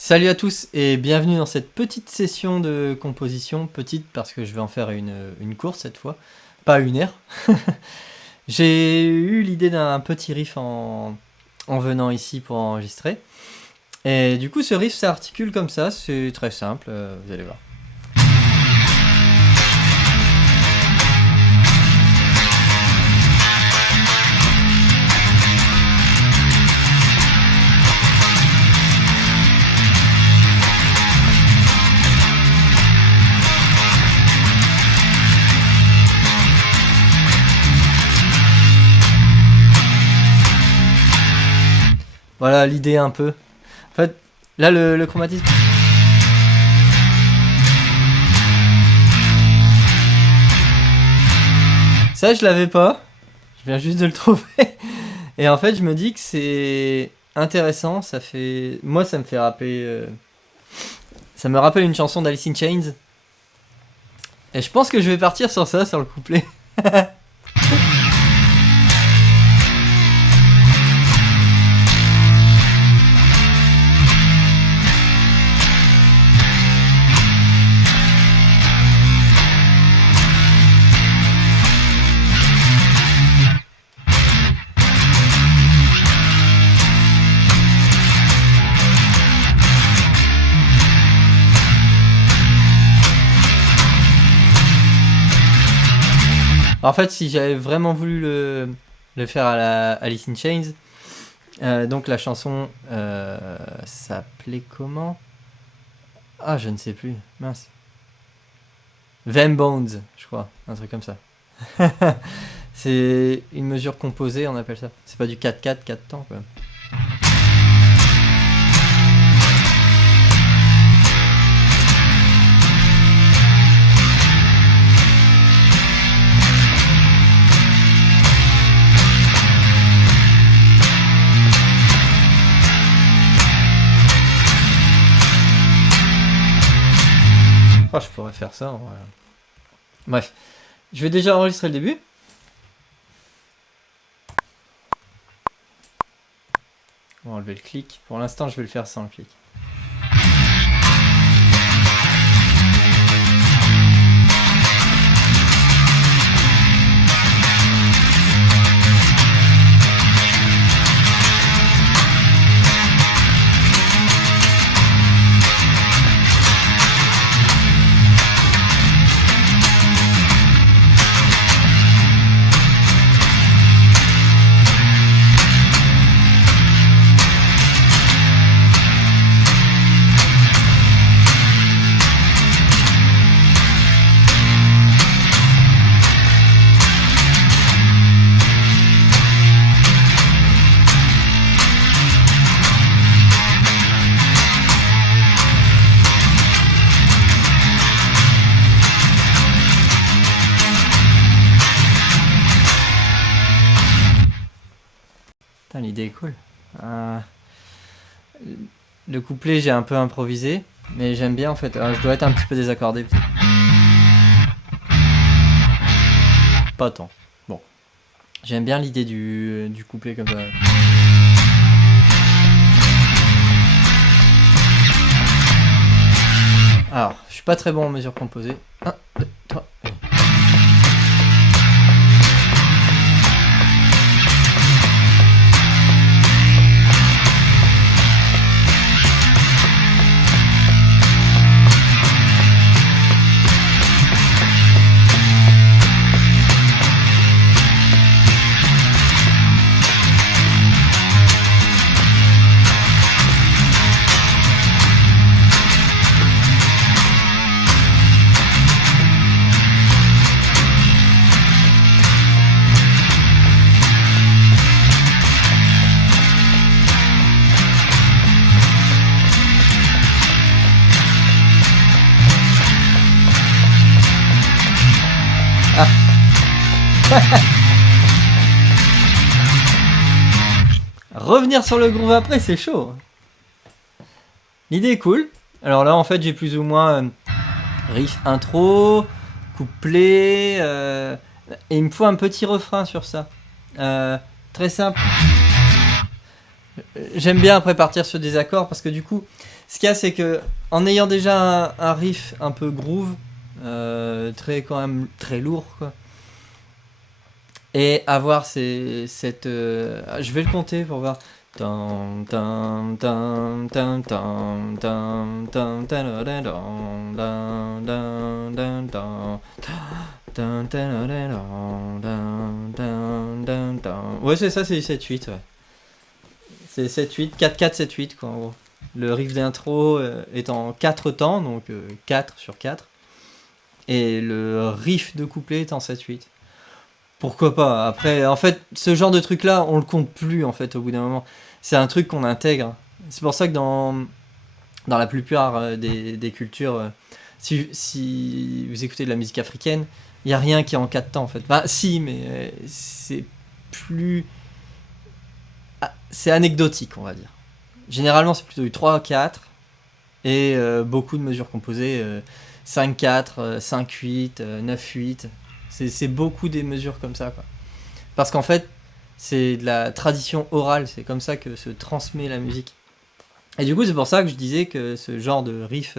Salut à tous et bienvenue dans cette petite session de composition, petite parce que je vais en faire une course cette fois, pas une heure. J'ai eu l'idée d'un petit riff en venant ici pour enregistrer. Et du coup ce riff s'articule comme ça, c'est très simple, vous allez voir. Voilà l'idée un peu. En fait, là le chromatisme... Ça je l'avais pas, je viens juste de le trouver. Et en fait je me dis que c'est intéressant, ça fait... Moi ça me fait rappeler... Ça me rappelle une chanson d'Alice in Chains. Et je pense que je vais partir sur ça, sur le couplet. En fait, si j'avais vraiment voulu le faire à la Alice in Chains, donc la chanson s'appelait comment? Ah, je ne sais plus, mince. Them Bones, je crois, un truc comme ça. C'est une mesure composée, on appelle ça. C'est pas du 4-4, 4 temps, quoi. Oh, je pourrais faire ça, en vrai. Bref, je vais déjà enregistrer le début. On va enlever le clic. Pour l'instant, je vais le faire sans le clic. Putain, l'idée est cool. Le couplet, j'ai un peu improvisé, mais j'aime bien en fait. Je dois être un petit peu désaccordé. Pas tant. Bon. J'aime bien l'idée du couplet comme ça. Alors, je suis pas très bon en mesure composée. 1, 2, 3, allez. Revenir sur le groove après, c'est chaud. L'idée est cool. Alors là, en fait, j'ai plus ou moins riff intro, couplet, et il me faut un petit refrain sur ça. Très simple. J'aime bien après partir sur des accords parce que du coup, Ce qu'il y a, c'est que en ayant déjà un riff un peu groove, quand même très lourd, quoi. Et avoir cette... je vais le compter pour voir. Ouais, c'est ça, c'est 7-8, ouais. C'est 7-8, 4-4, 7-8, quoi, en gros. Le riff d'intro est en 4 temps, donc 4 sur 4. Et le riff de couplet est en 7-8. Pourquoi pas? Après, en fait, ce genre de truc-là, on le compte plus, en fait, au bout d'un moment. C'est un truc qu'on intègre. C'est pour ça que dans la plupart des cultures, si vous écoutez de la musique africaine, il n'y a rien qui est en 4 temps, en fait. Bah, si, mais c'est plus... c'est anecdotique, on va dire. Généralement, c'est plutôt du 3-4 et beaucoup de mesures composées, 5-4, 5-8, 9-8. C'est beaucoup des mesures comme ça, quoi. Parce qu'en fait, c'est de la tradition orale, c'est comme ça que se transmet la musique. Et du coup, c'est pour ça que je disais que ce genre de riff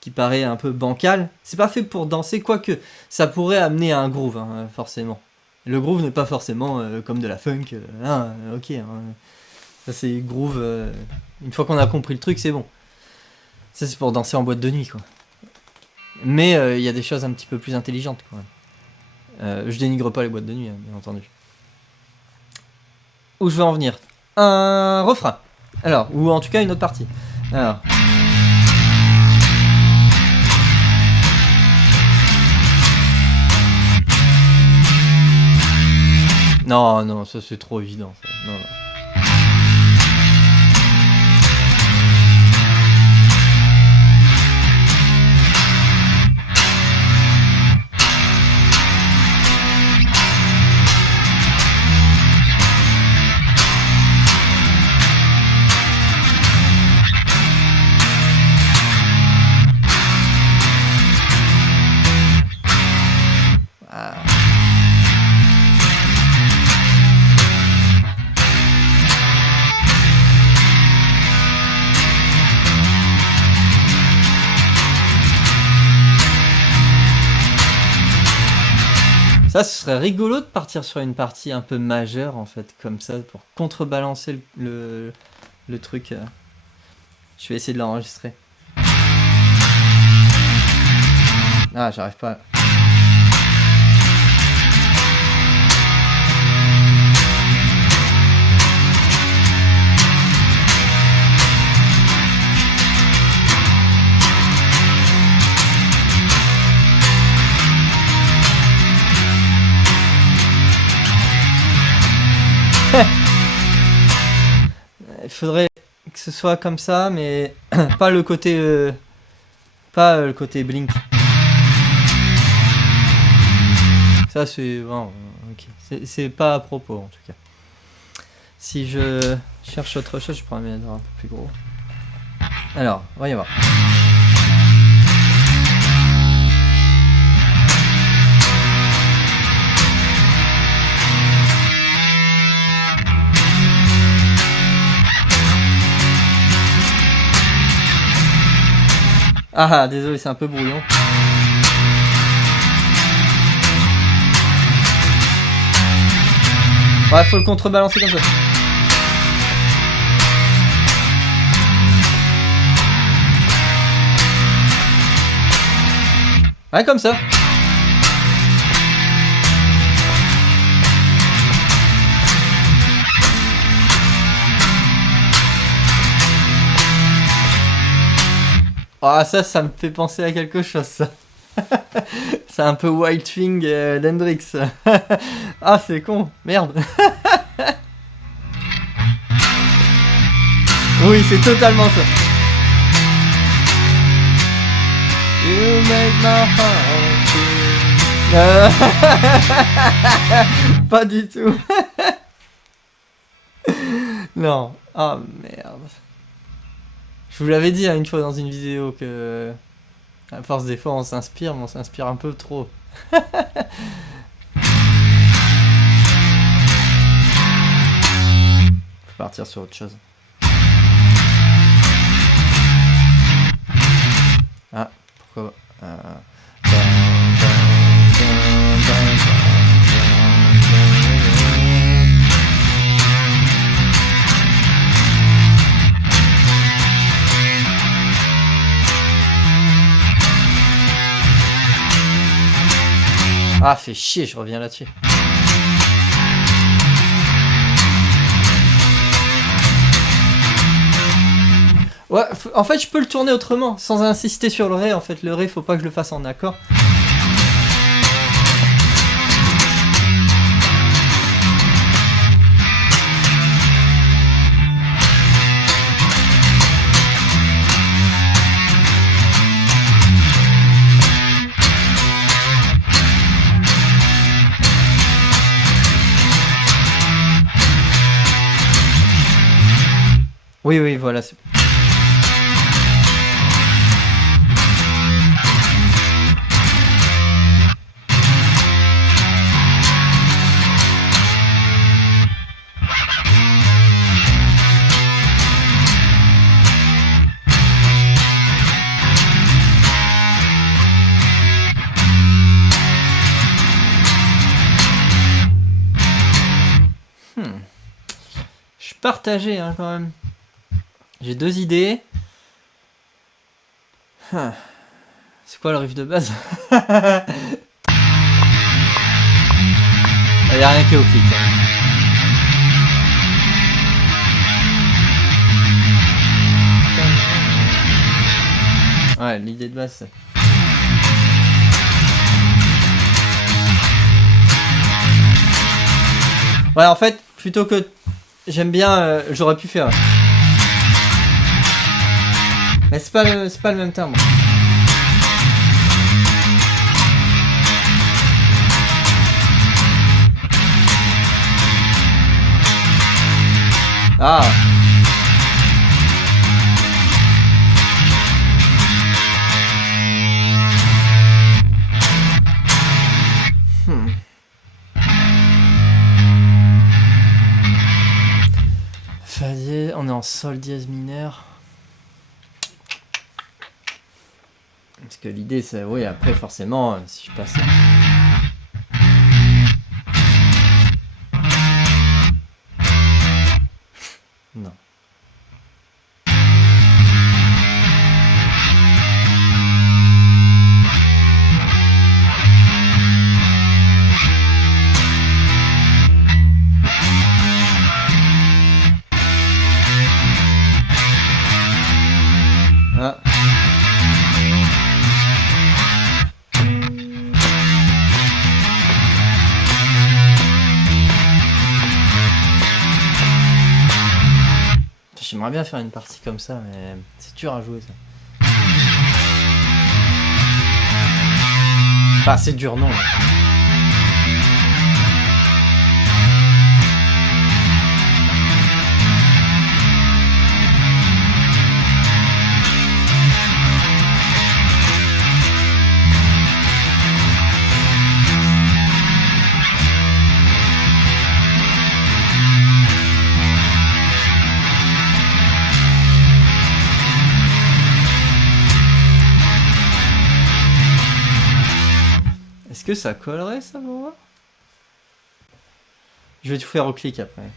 qui paraît un peu bancal, c'est pas fait pour danser, quoique ça pourrait amener à un groove, hein, forcément. Le groove n'est pas forcément comme de la funk, ok. Hein. Ça, c'est groove. Une fois qu'on a compris le truc, c'est bon. Ça, c'est pour danser en boîte de nuit, quoi. Mais il y a des choses un petit peu plus intelligentes, quand même. Je dénigre pas les boîtes de nuit, hein, bien entendu. Où je veux en venir? Un refrain. Alors, ou en tout cas une autre partie. Alors. Non, non, ça c'est trop évident. Ça. Non, non. Ça, ce serait rigolo de partir sur une partie un peu majeure, en fait, comme ça, pour contrebalancer le truc. Je vais essayer de l'enregistrer. Ah, j'arrive pas. Il faudrait que ce soit comme ça, mais pas le côté blink. Ça c'est bon, ok. C'est pas à propos en tout cas. Si je cherche autre chose, je pourrais mettre un peu plus gros. Alors, voyons voir. Ah, désolé, c'est un peu brouillon. Ouais, faut le contrebalancer comme ça. Ouais, comme ça. Ah, ça me fait penser à quelque chose, ça. C'est un peu Wild Thing d'Hendrix. Ah, c'est con, merde. Oui, c'est totalement ça. You make my heart. Pas du tout. Non. Ah, merde. Je vous l'avais dit une fois dans une vidéo que à force des fois on s'inspire, mais on s'inspire un peu trop. Faut partir sur autre chose. pourquoi. Ah, fait chier, je reviens là-dessus. Ouais, en fait, je peux le tourner autrement, sans insister sur le ré. En fait, le ré, faut pas que je le fasse en accord. Oui, oui, voilà. Je suis partagé hein, quand même. J'ai deux idées. C'est quoi le riff de base? Il n'y a rien qui est au clic. Ouais, l'idée de base c'est... Ouais, en fait, plutôt que... J'aime bien... j'aurais pu faire... Mais c'est pas le même timbre. Ah. Fa dièse, on est en sol dièse mineur. Parce que l'idée c'est, oui après forcément, si je passe... Non. Ah. J'aimerais bien faire une partie comme ça, mais c'est dur à jouer ça. Enfin, c'est dur, non. Est-ce que ça collerait ça pour moi? Je vais tout faire au clic après.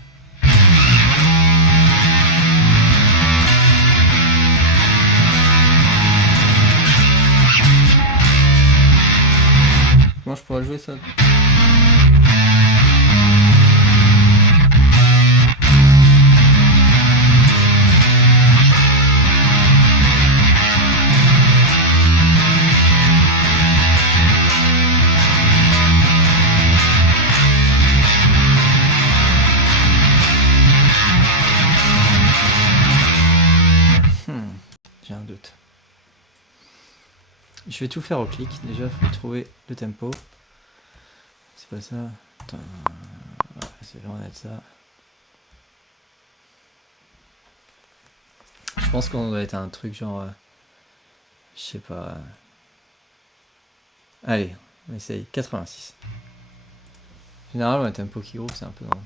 Comment je pourrais jouer ça? J'ai un doute. Je vais tout faire au clic. Déjà, il faut trouver le tempo. C'est pas ça. Attends. C'est vraiment être ça. Je pense qu'on doit être un truc genre... je sais pas... Allez, on essaye. 86. Généralement, un tempo qui groupe, c'est un peu dans...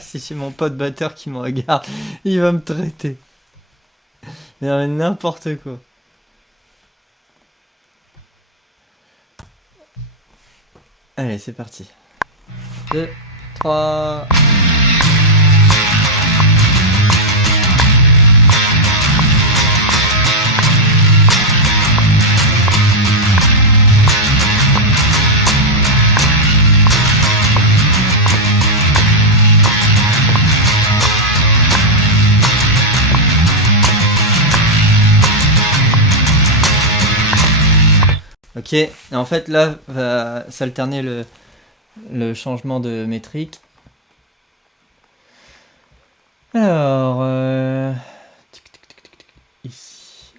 Si c'est mon pote batteur qui me regarde, il va me traiter. Mais n'importe quoi. Allez, c'est parti. 2, 3... Ok, et en fait là va s'alterner le changement de métrique. Alors, ici,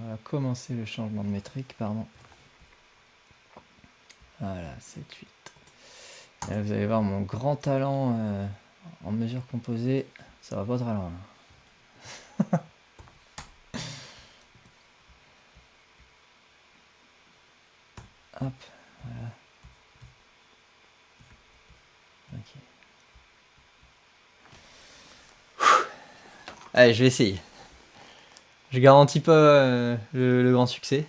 on va commencer le changement de métrique, pardon. Voilà, 7, 8. Et là, vous allez voir mon grand talent en mesure composée, ça va pas très loin. Hop, voilà. Ok. Allez, je vais essayer. Je garantis pas le grand succès.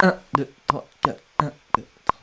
1, 2, 3, 4, 1, 2, 3.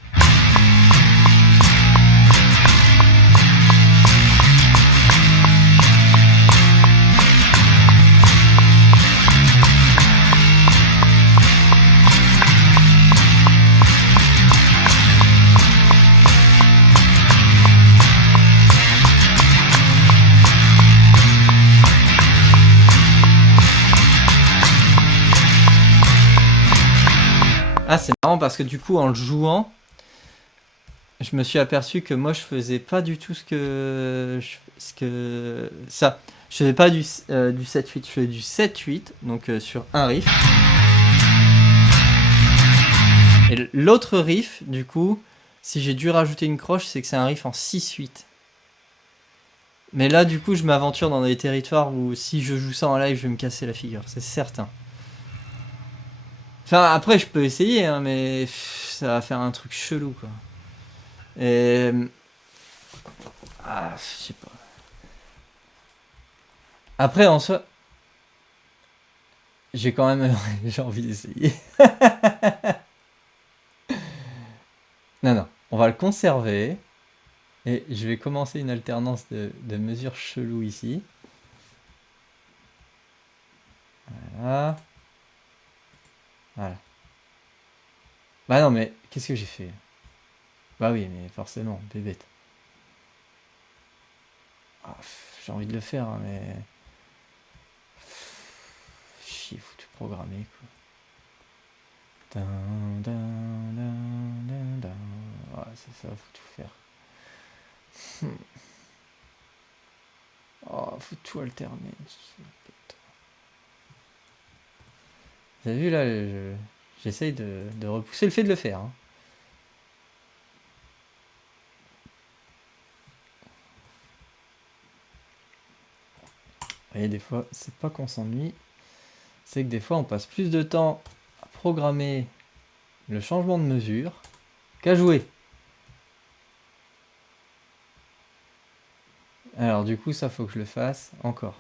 Ah, c'est marrant parce que du coup, en le jouant, je me suis aperçu que moi, je faisais pas du tout ça. Je faisais pas du 7-8, je faisais du 7-8, donc sur un riff. Et l'autre riff, du coup, si j'ai dû rajouter une croche, c'est que c'est un riff en 6-8. Mais là, du coup, je m'aventure dans des territoires où si je joue ça en live, je vais me casser la figure, c'est certain. Enfin, après, je peux essayer, hein, mais ça va faire un truc chelou, quoi. Et... Ah, je sais pas. Après, en soi... J'ai quand même... j'ai envie d'essayer. Non, on va le conserver. Et je vais commencer une alternance de mesures chelou ici. Voilà. Voilà. Bah non, mais qu'est-ce que j'ai fait? Bah oui, mais forcément, bébête. Ah, j'ai envie de le faire, hein, mais... Chier, faut tout programmer, quoi. Ouais, c'est ça, faut tout faire. Oh, faut tout alterner. Vous avez vu là, j'essaye de repousser le fait de le faire. Hein. Vous voyez, des fois, c'est pas qu'on s'ennuie, c'est que des fois, on passe plus de temps à programmer le changement de mesure qu'à jouer. Alors du coup, ça faut que je le fasse encore.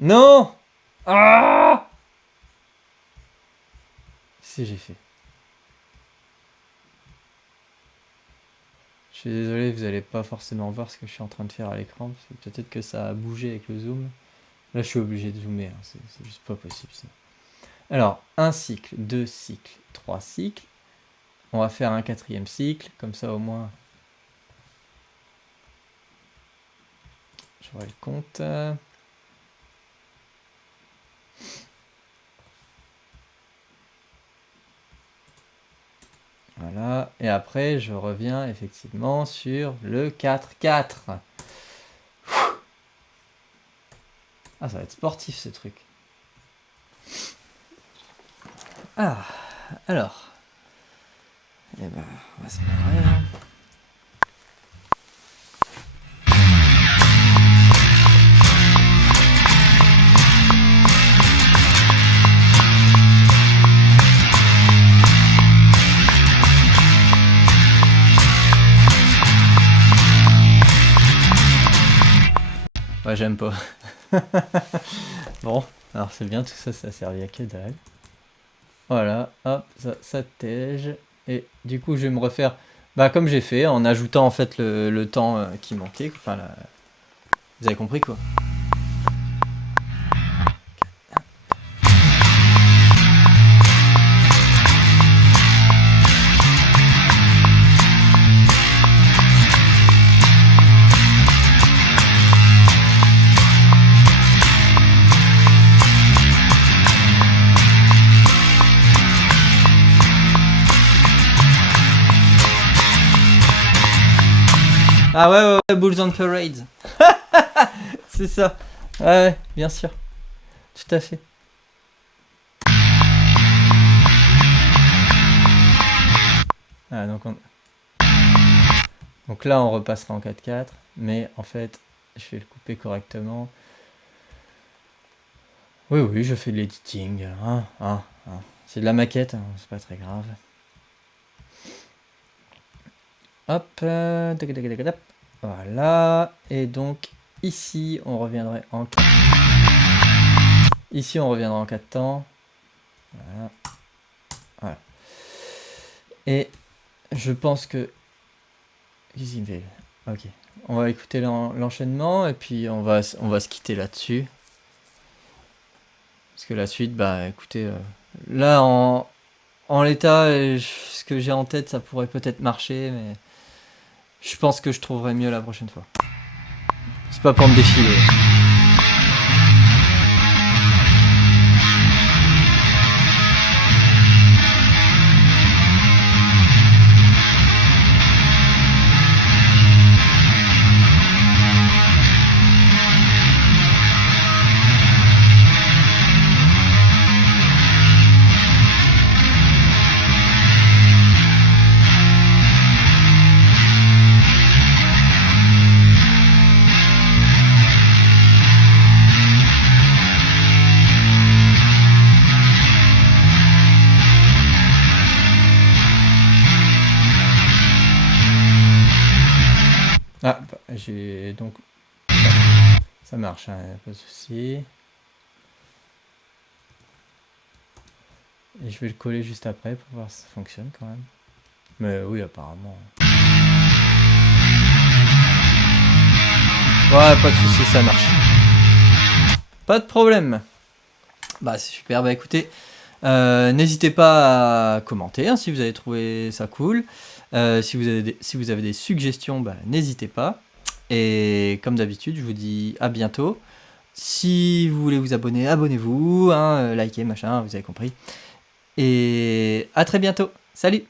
Non! Ah! Si j'ai fait. Je suis désolé, vous n'allez pas forcément voir ce que je suis en train de faire à l'écran, parce que peut-être que ça a bougé avec le zoom. Là, je suis obligé de zoomer, hein, c'est juste pas possible sinon. Alors, 1 cycle, 2 cycles, 3 cycles. On va faire un 4e cycle, comme ça au moins... J'aurai le compte. Voilà, et après je reviens effectivement sur le 4-4. Ah, ça va être sportif ce truc. Ah, alors. Eh ben, on va se marrer. Hein. Ouais, j'aime pas. Bon, alors c'est bien, tout ça, ça a servi à que dalle. Voilà, hop, ça tège. Et du coup, je vais me refaire, bah comme j'ai fait, en ajoutant en fait le temps qui manquait. Enfin, vous avez compris quoi. Ah ouais, Bulls on Parade. C'est ça. Ouais, bien sûr. Tout à fait. Ah, donc là, on repassera en 4-4. Mais en fait, je vais le couper correctement. Oui, je fais de l'editing. C'est de la maquette, hein, c'est pas très grave. Hop, voilà. Et donc, ici, on reviendrait en 4. Ici, on reviendra en 4 temps. Voilà. Et je pense que... Ok. On va écouter l'enchaînement et puis on va se quitter là-dessus. Parce que la suite, bah écoutez, là en l'état, ce que j'ai en tête, ça pourrait peut-être marcher, mais je pense que je trouverai mieux la prochaine fois. C'est pas pour me défiler. Ah, bah, j'ai donc... Ça marche, hein, pas de souci. Et je vais le coller juste après pour voir si ça fonctionne quand même. Mais oui, apparemment. Ouais, pas de souci, ça marche. Pas de problème. Bah c'est super, bah écoutez, n'hésitez pas à commenter hein, si vous avez trouvé ça cool. Si vous avez des suggestions, bah, n'hésitez pas. Et comme d'habitude, je vous dis à bientôt. Si vous voulez vous abonner, abonnez-vous, hein, likez, machin, vous avez compris. Et à très bientôt. Salut!